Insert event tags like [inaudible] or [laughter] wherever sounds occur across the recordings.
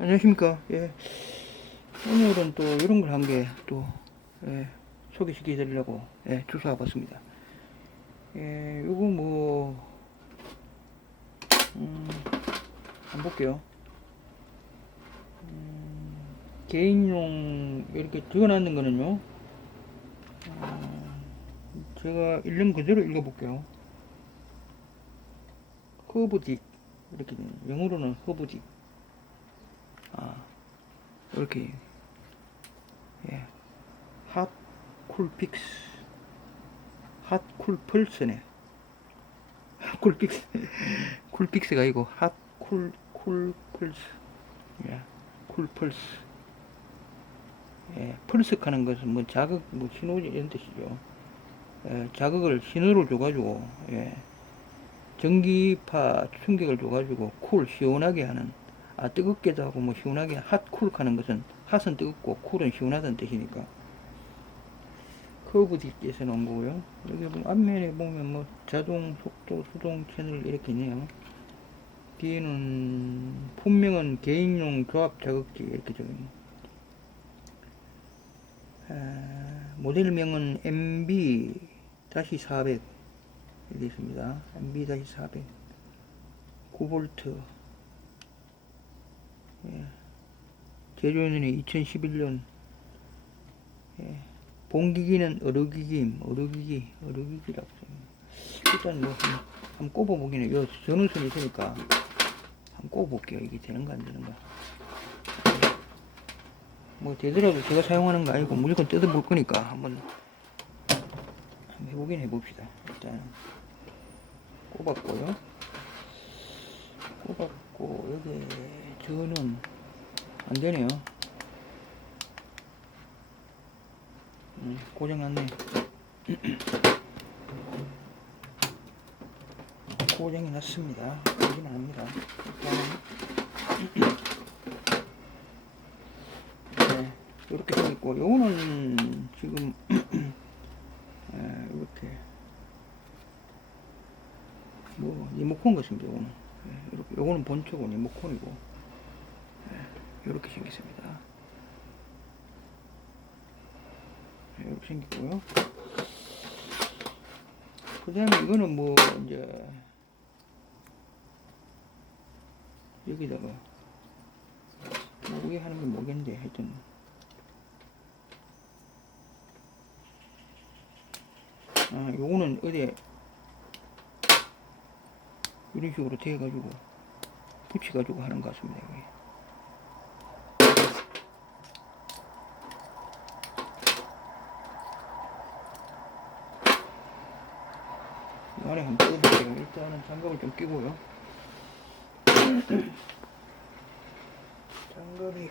안녕하십니까. 예. 오늘은 또 이런 걸한개 또, 예, 소개시켜 드리려고, 예, 주사 봤습니다. 예, 요거 뭐, 음, 한번 볼게요. 음, 개인용, 이렇게 적어놨는 거는요, 어, 제가 읽는 그대로 읽어볼게요. 허브딕. 이렇게. 영어로는 허브딕. 아, 이렇게, 예, 핫 쿨픽스, 핫 쿨펄스네. 쿨픽스, 쿨픽스가 아니고 핫 쿨, 쿨펄스, 예, 쿨펄스. 예, 펄스 하는 것은 뭐 자극, 뭐 신호 이런 뜻이죠. 예, 자극을 신호를 줘가지고, 예, 전기파 충격을 줘가지고 쿨, 시원하게 하는 아 뜨겁게도 하고 뭐 시원하게 핫쿨 하는 것은 핫은 뜨겁고 쿨은 시원하다는 뜻이니까. 커브 뒷에서 나온 거고요. 여기 보면 앞면에 보면 뭐 자동 속도 수동 채널 이렇게 있네요. 뒤에는 품명은 개인용 조합 자극기 이렇게 적혀있네 아, 모델명은 MB-400 이렇게 있습니다. MB-400 9V 예. 제조년이 2011년 예. 본기기는 어르기기 어르기기 어르기기라고 써요 일단 뭐 한번, 꼽아보긴 해요 전원선이 있으니까 한번 꼽아볼게요. 이게 되는가 안 되는가 뭐 되더라도 제가 사용하는 거 아니고 무조건 뜯어볼 거니까 한번 해보긴 해봅시다. 일단 꼽았고요. 꼽았고 여기 저는 안 되네요. 음, 고장났네. [clears throat] 고장이 났습니다. 여기는 아닙니다. 네, 이렇게 생겼고, 요거는 지금 에, [clears throat] 이렇게 뭐 리모컨 같습니다. 요거는 예, 이렇게 요거는 본체고 리모컨이고 이렇게 생겼습니다. 이렇게 생겼고요. 그 다음에 이거는 뭐 이제 여기다가 뭐 위에 하는 건 뭐겠는데 하여튼 아 요거는 어디에 이런 식으로 돼 가지고 붙여 가지고 하는 것 같습니다 여기. 안에 한번 뜯어볼게요. 일단은 장갑을 좀 끼고요. 장갑이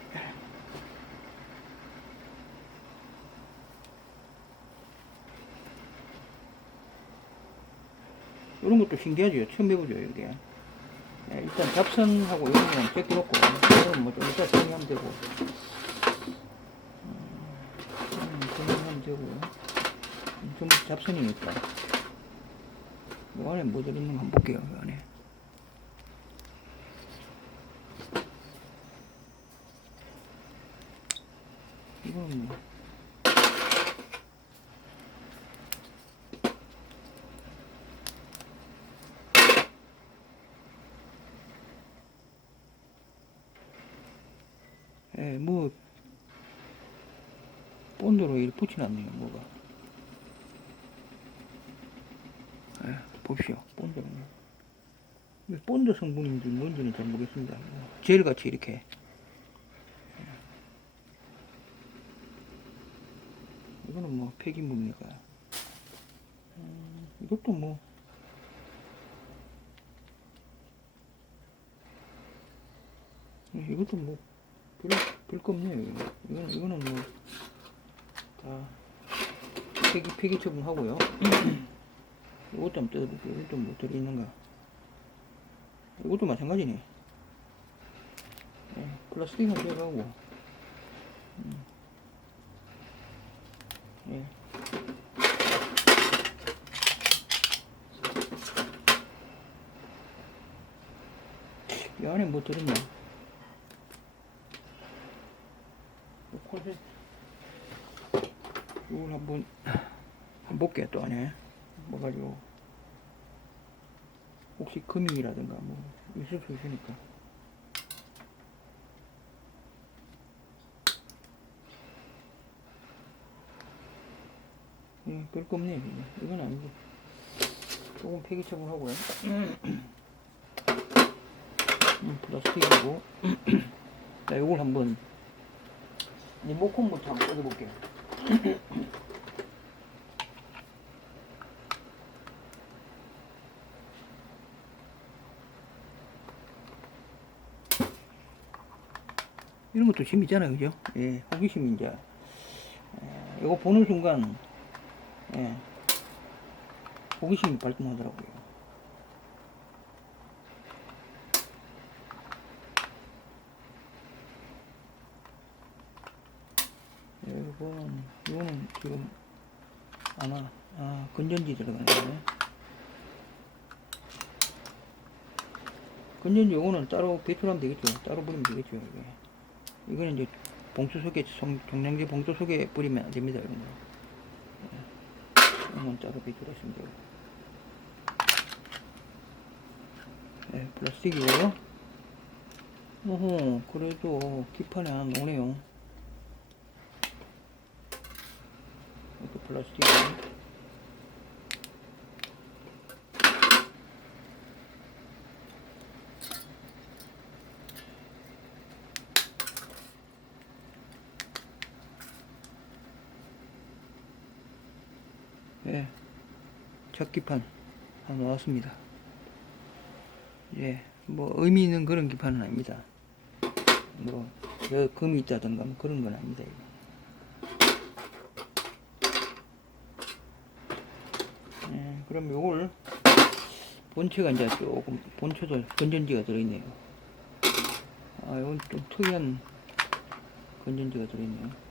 이런 것도 신기하죠. 처음 해보죠, 이게. 네, 일단 잡선하고 이런 거는 제껴놓고, 이거는 뭐좀 이따 정리하면 되고, 음, 정리하면 되고요. 음, 전부 잡선이니까. 이 안에 뭐 들어있는 거 한번 볼게요, 이 안에. 이거는 뭐. 예, 뭐, 본드로 붙여놨네요, 뭐가. 예, 본드는. 이게 본드 성분인지 뭔지는 잘 모르겠습니다. 뭐, 젤같이 이렇게. 예. 이거는 뭐, 폐기물이니까. 음, 이것도 뭐, 이것도 뭐, 별, 별거 없네요. 이거. 이거는, 이거는 뭐, 다, 폐기, 폐기 처분하고요. 이것도 한번 뜯어볼게요. 이것도 뭐 들어있는가. 이것도 마찬가지네. 예, 플라스틱은 들어가고. 음. 예. 이 안에 뭐 들었나? 콜셋 이걸 한번 한번 볼게요 또 안에 뭐 가지고 혹시 금융이라든가 뭐 있을 수 있으니까. 예, 별거 없네요 이거. 이건 아니고. 조금 폐기 처분하고요. 음, 플라스틱이고. [clears throat] 자 요걸 한번 리모컨부터 한번 꽂아볼게요 [clears throat] 이런 것도 재밌잖아요, 그죠? 예, 호기심이 이제. 예, 이거 보는 순간, 예, 호기심이 발동하더라고요. 예, 이건, 이거는 지금, 아마, 아, 건전지 들어가네. 건전지 요거는 따로 배출하면 되겠죠. 따로 버리면 되겠죠, 이게. 이거는 이제 봉투 속에 성- 경량제 봉투 속에 뿌리면 안 됩니다. 거. 예. 이건 따로 배출하시면 되고. 네, 플라스틱이고요. 어허, 그래도 기판에 하나 나오네요. 이것도 플라스틱이고. 예, 적기판 하나 나왔습니다. 예, 뭐 의미 있는 그런 기판은 아닙니다. 뭐 여기 금이 있다든가 뭐 그런 건 아닙니다. 이거. 예, 그럼 요걸 본체가 이제 조금 본체도 건전지가 들어있네요. 아, 이건 좀 특이한 건전지가 들어있네요.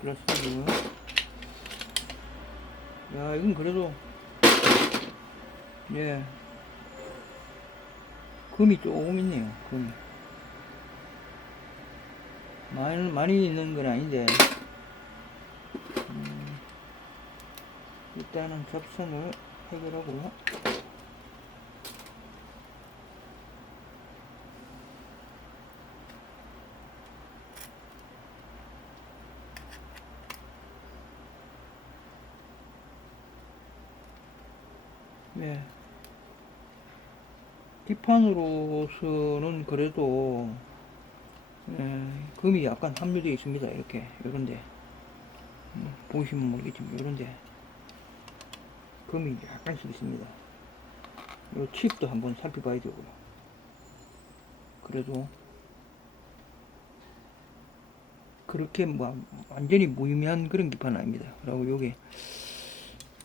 플라스틱이고요. 야, 이건 그래도, 예. 금이 조금 있네요, 금이. 많이, 많이 있는 건 아닌데, 음, 일단은 접선을 해결하고, 예. 뒷판으로서는 그래도 예, 금이 약간 함유되어 있습니다. 이렇게 요런데 음, 보시면 모르겠지만 요런데 금이 약간씩 있습니다. 요 칩도 한번 살펴봐야 되고요. 그래도 그렇게 뭐 완전히 무의미한 그런 기판은 아닙니다. 그리고 요게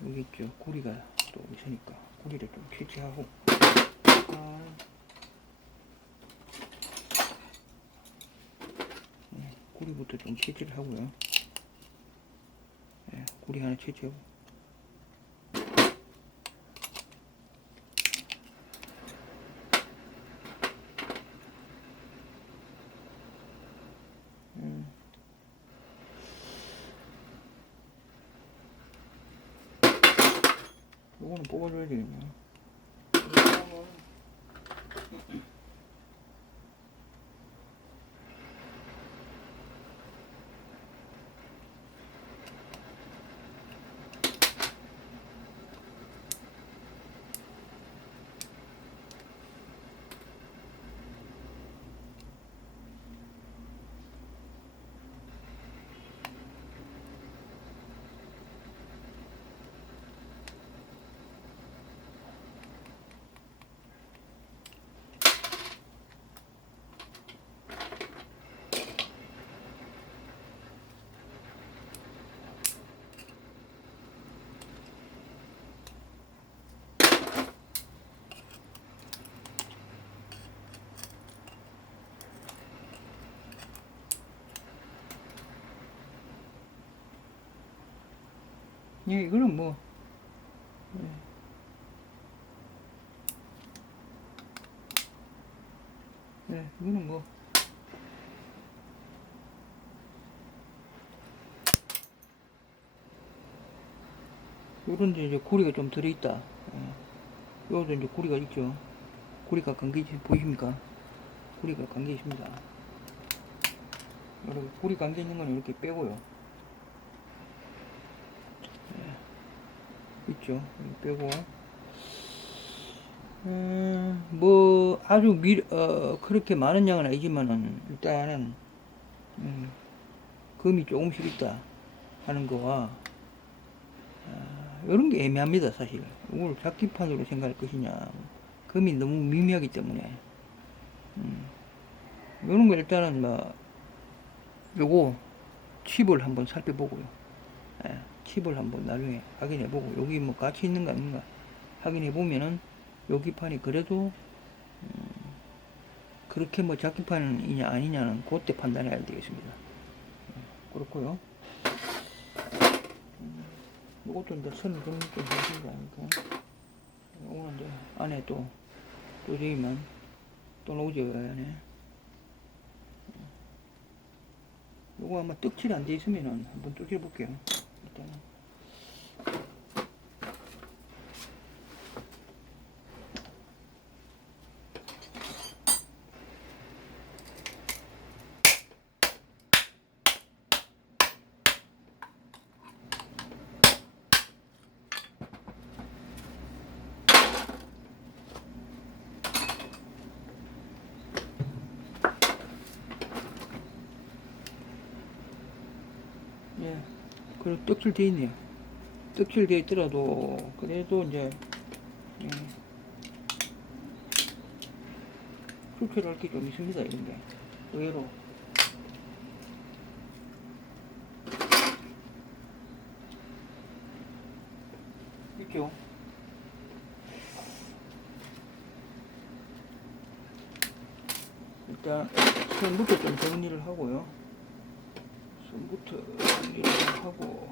여기 있죠. 구리가 또 있으니까 구리를 좀 채취하고 구리부터 좀 채취를 하고요. 네, 구리 하나 채취하고 음. 요거는 뽑아줘야 되겠네. Thank you. 예, 이거는 뭐. 예. 예, 이거는 뭐. 요런 데 이제 구리가 좀 들어있다. 예. 요도 이제 구리가 있죠. 구리가 감겨 있 보이십니까? 감겨 있습니다. 이렇게 구리 감겨 있는 건 이렇게 빼고요. 있죠. 빼고. 음, 뭐 아주 미, 어, 그렇게 많은 양은 아니지만은 일단은 음, 금이 조금씩 있다 하는 거와 이런 게 애매합니다 사실. 이걸 잡기판으로 생각할 것이냐. 금이 너무 미미하기 때문에. 음, 이런 거 일단은 뭐 요거 칩을 한번 살펴보고요. 예, 칩을 한번 나중에 확인해 보고 여기 뭐 같이 있는가 없는가 확인해 보면은 여기 판이 그래도 음, 그렇게 뭐 잡기판이냐 아니냐는 그때 판단해야 되겠습니다 음, 그렇고요 이것도 이제 선을 좀좀 해주는 거 아닐까? 오늘 이제 안에 또, 또저기만 또 놓으죠, 안에. 요거 아마 떡칠이 안 돼 있으면은 한번 떡칠 볼게요. 일단은. 예. 그리고 떡칠 돼 있네요. 떡칠 돼 있더라도, 그래도 이제, 예. 출출할 게 좀 있습니다, 이런 게. 의외로. 있죠? 일단, 처음부터 좀 정리를 하고요. 정리를 하고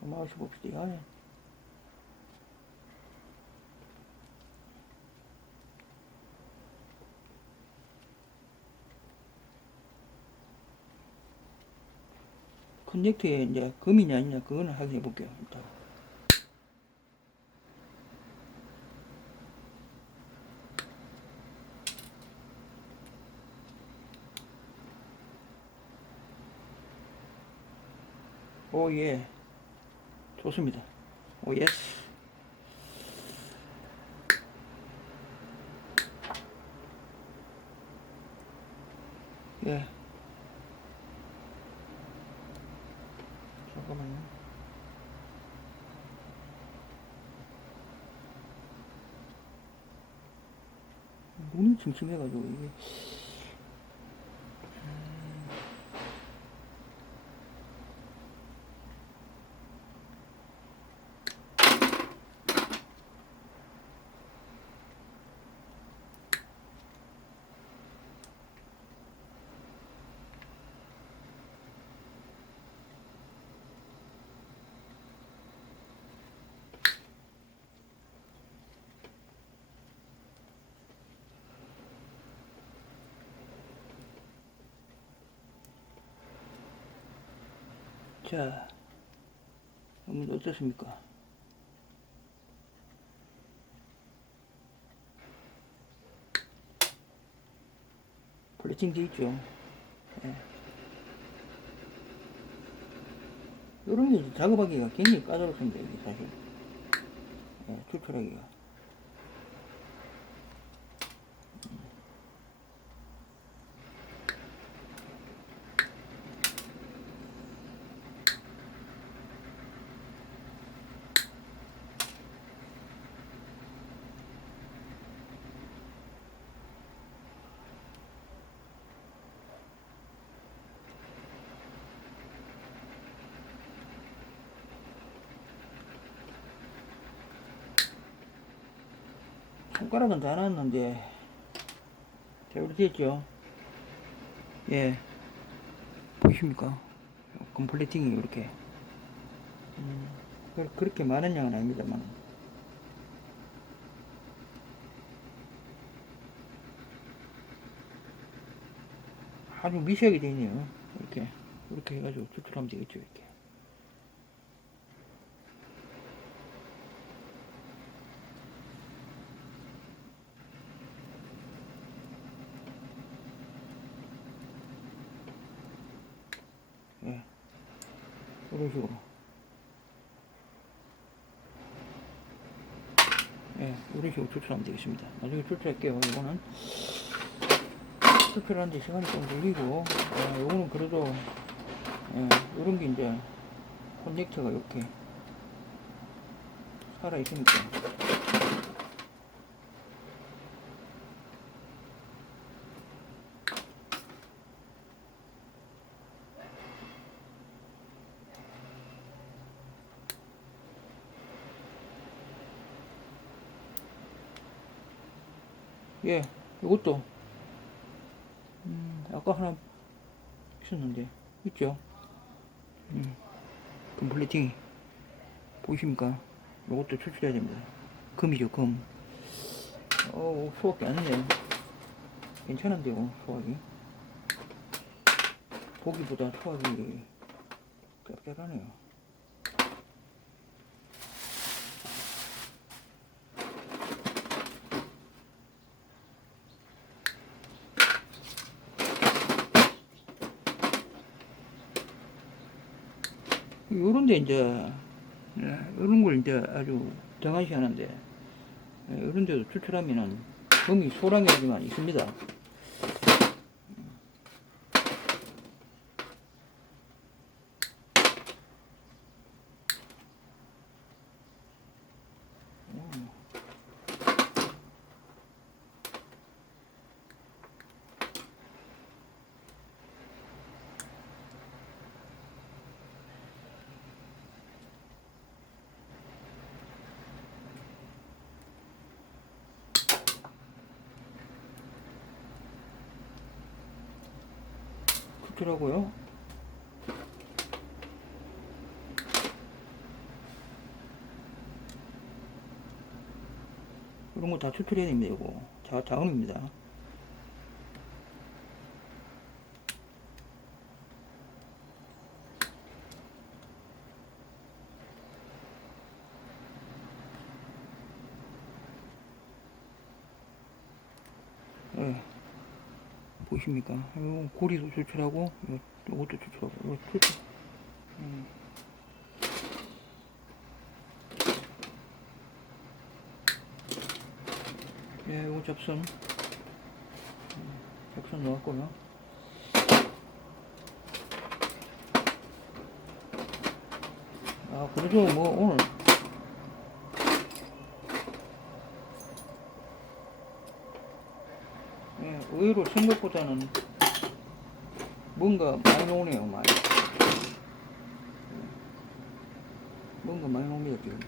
가만히 봅시다. 예. 컨넥트에 이제 금이냐 아니냐 그거는 확인해 볼게요. 일단. 오, 예. 좋습니다. 오, 예스. 예. 잠깐만요. 눈이 침침해가지고, 이게. 자, 여러분 어떻습니까? 플래팅 돼 있죠. 예. 이런 게 작업하기가 굉장히 까다롭습니다. 이게 사실. 예, 출출하기가. 손가락은 다 놨는데, 배우리 됐죠? 예. 보이십니까? 컴플레팅이 이렇게. 음, 그- 그렇게 많은 양은 아닙니다만. 아주 미세하게 되어 있네요. 이렇게. 이렇게 해가지고 추출하면 되겠죠, 이렇게. 이런 식으로. 예, 이런 식으로 추출하면 되겠습니다. 나중에 추출할게요. 이거는 추출하는데 시간이 좀 걸리고, 예, 이거는 그래도 예, 이런 게 이제 커넥터가 이렇게 살아 있으니까. 예, 이것도 음, 아까 하나 있었는데 있죠? 음, 컴플리팅 보이십니까? 이것도 추출해야 됩니다. 금이죠, 금. 어, 수확이 안 했네. 괜찮은데 요, 수확이. 보기보다 수확이 짭짤하네요. 요런데 이제 예, 이런 걸 이제 아주 정하시 하는데 예, 이런 데도 추출하면은 금이 소량이지만 있습니다. 음. 추출하고요. 이런 거다 됩니다. 이거 자, 자원입니다. 예. 보십니까? 요 고리도 추출하고 요, 요것도 추출하고 요 추출. 음. 예, 요거 접선. 음, 접선 넣었고요. 아, 그래도 뭐 오늘 예, 의외로 생각보다는 뭔가 많이 오네요, 많이. 예, 뭔가 많이 옵니다, 지금.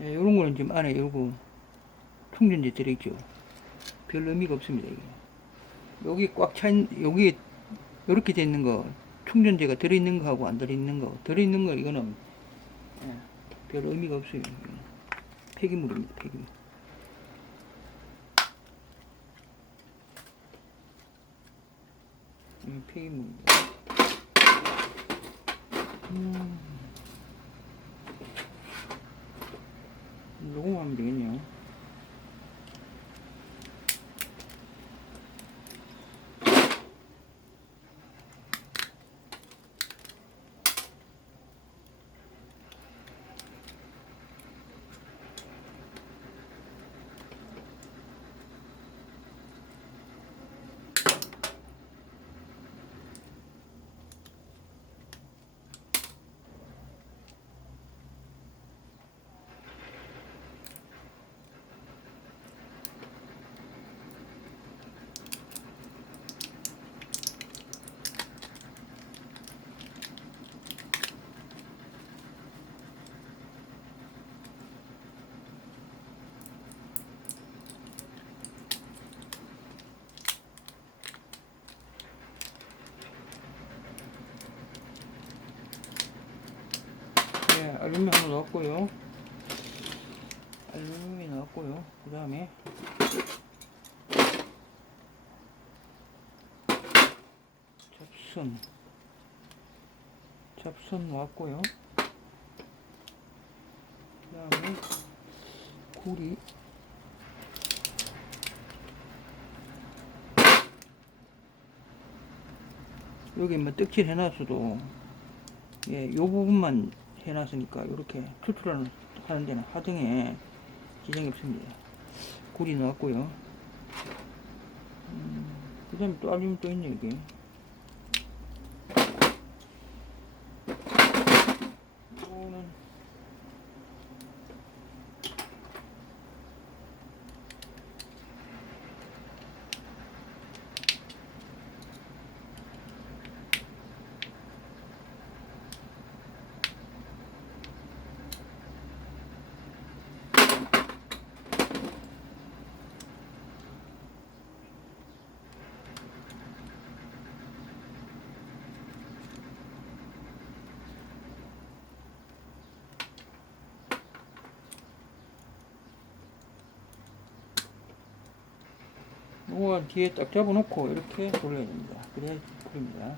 예, 요런 거는 지금 안에 요거 충전재 들어있죠. 별 의미가 없습니다, 이게. 여기 꽉 차, 있, 여기 요렇게 돼 있는 거, 충전재가 들어있는 거하고 안 들어있는 거, 들어있는 거, 이거는 예, 별 의미가 없어요. 폐기물입니다, 폐기물. 음, 폐기물입니다. 음. 녹음하면 되겠네요. 나왔고요. 알루미늄이 나왔고요. 그 다음에 잡선 잡선 나왔고요. 그 다음에 구리 여기 뭐 떡칠 해놨어도 예, 요 부분만 해놨으니까 이렇게 추출하는 하는 데는 하등에 지장이 없습니다. 구리 나왔고요. 음, 그 다음에 또 알루미늄 또 있네 이게. 이거는 이거 뒤에 딱 잡아놓고 이렇게 돌려야 됩니다. 그래야 풀립니다.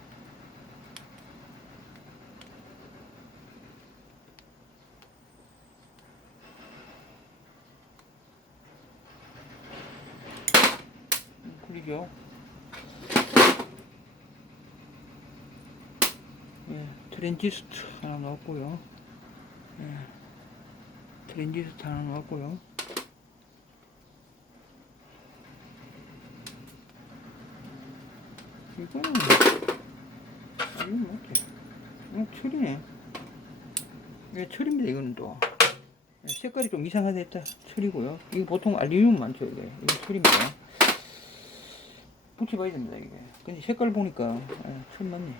풀리죠? 예, 트랜지스트 하나 넣었고요. 예, 트랜지스트 하나 넣었고요. 이거는 아니 뭐지? 어, 철이네. 이게 철입니다. 이거는 또 색깔이 좀 이상하다 했다. 철이고요. 이거 보통 알루미늄 많죠. 이게 이거 철입니다. 붙여봐야 됩니다. 이게. 근데 색깔 보니까 예, 철 맞네.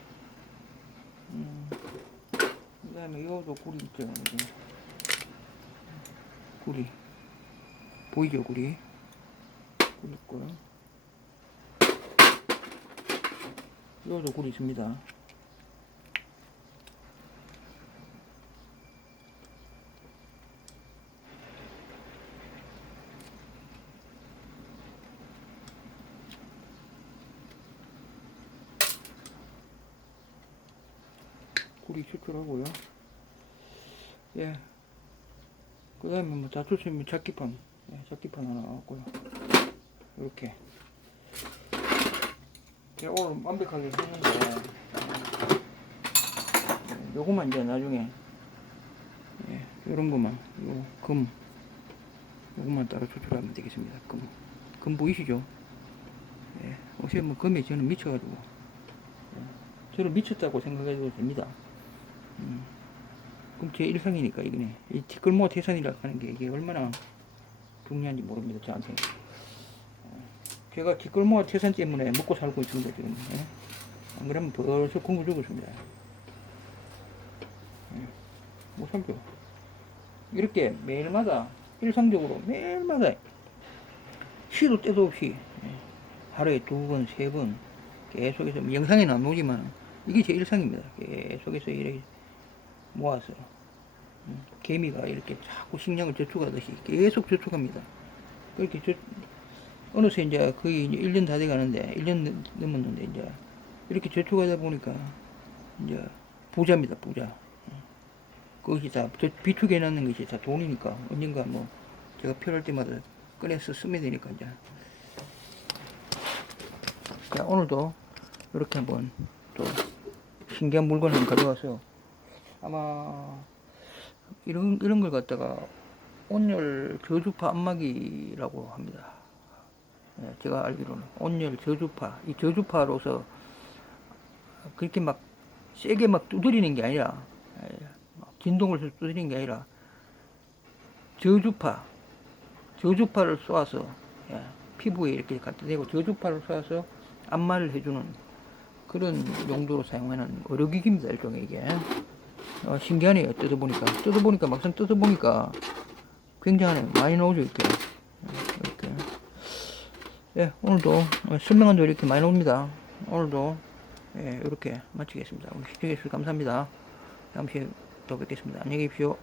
음, 그 다음에 이것도 구리 있죠. 이게. 구리 보이죠 구리 구리 있고요. 이것도 굴이 있습니다. 굴이 추출하고요. 예. 그 다음에 뭐 있는 잡기판. 예, 잡기판 하나 나왔고요. 이렇게. 오늘 완벽하게 했는데 예, 요거만 이제 나중에. 예, 요런 거만. 요금. 요거만 따로 추출하면 되겠습니다 금, 금 보이시죠? 예, 혹시 뭐 금에 저는 미쳐가지고. 예, 저를 미쳤다고 생각해도 됩니다. 음, 그럼 제 일상이니까 이거네. 이 티끌모 태산이라 하는 게 이게 얼마나 중요한지 모릅니다 저한테 제가 뒷골모가 태산 때문에 먹고 살고 있습니다 지금 예? 안 그러면 벌써 굶어 죽었습니다 예. 못 살죠 이렇게 매일마다 일상적으로 매일마다 시도 때도 없이 예. 하루에 두 번, 세 번 계속해서 뭐 영상에는 안 나오지만 이게 제 일상입니다 계속해서 이렇게 모아서 음, 개미가 이렇게 자꾸 식량을 저축하듯이 계속 저축합니다 그렇게 저, 어느새 이제 거의 이제 1년 다 돼 가는데, 1년 넘었는데, 이제, 이렇게 저축하다 보니까, 이제, 부자입니다, 부자. 그것이 다, 저 비축해 놓는 것이 다 돈이니까, 언젠가 뭐, 제가 필요할 때마다 꺼내서 쓰면 되니까, 이제. 자, 오늘도 이렇게 한번 또 신기한 물건을 가져와서 아마 이런, 이런 걸 갖다가 온열 저주파 안마기라고 합니다. 예, 제가 알기로는 온열 저주파. 이 저주파로서 그렇게 막 세게 막 두드리는 게 아니라 예, 막 진동을 두드리는 게 아니라 저주파 저주파를 쏘아서 예, 피부에 이렇게 갖다 대고 저주파를 쏘아서 안마를 해주는 그런 용도로 사용하는 의료기기입니다 일종의 이게. 어, 신기하네요 뜯어보니까. 뜯어보니까 막상 뜯어보니까 굉장하네요 많이 나오죠 이렇게 예, 오늘도 설명한도 이렇게 많이 나옵니다. 오늘도 예, 이렇게 마치겠습니다. 오늘 시청해주셔서 감사합니다. 다음 시간에 또 뵙겠습니다. 안녕히 계십시오.